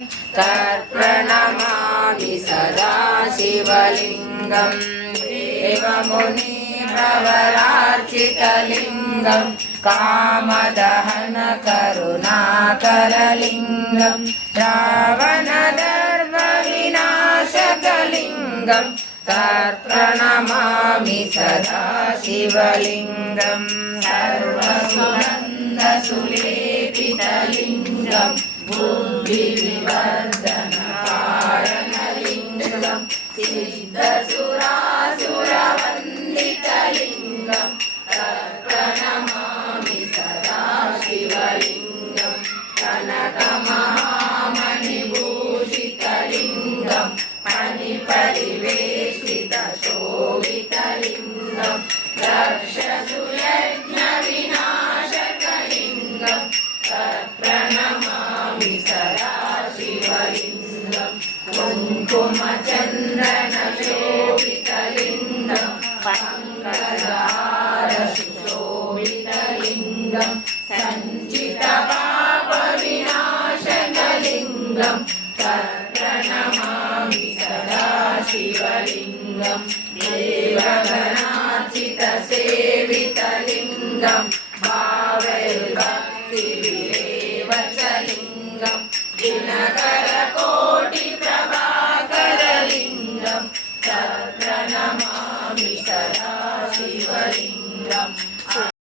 तत्प्रणमामि सदा शिवलिङ्गं देवमुनिप्रवरार्चितलिङ्गं कामदहन करुणाकरलिङ्गं रावणधर्मविनाशकलिङ्गं तत्प्रणमामि सदा शिवलिङ्गं सर्वसुगन्धसुलेपितलिङ्गं बुद्धिविवर्धनकारणलिङ्गं सिद्धसुरासुरवन्दितलिङ्गं तत्प्रणमामि सदा शिवलिङ्गं कनकमहामणिभूषितलिङ्गं मणिपरिवेष्टितशोभितलिङ्गं दक्षसुयज्ञविनाशकलिङ्गं तत्प्रणमामि सदा शिवलिङ्गं कुङ्कुमचन्दनशोभितलिङ्गं पङ्कजहारशोभितलिङ्गं सञ्चितपापविनाशकलिङ्गं तत्प्रणमामि सदा शिवलिङ्गं देवगणार्चितसेवितलिङ्गं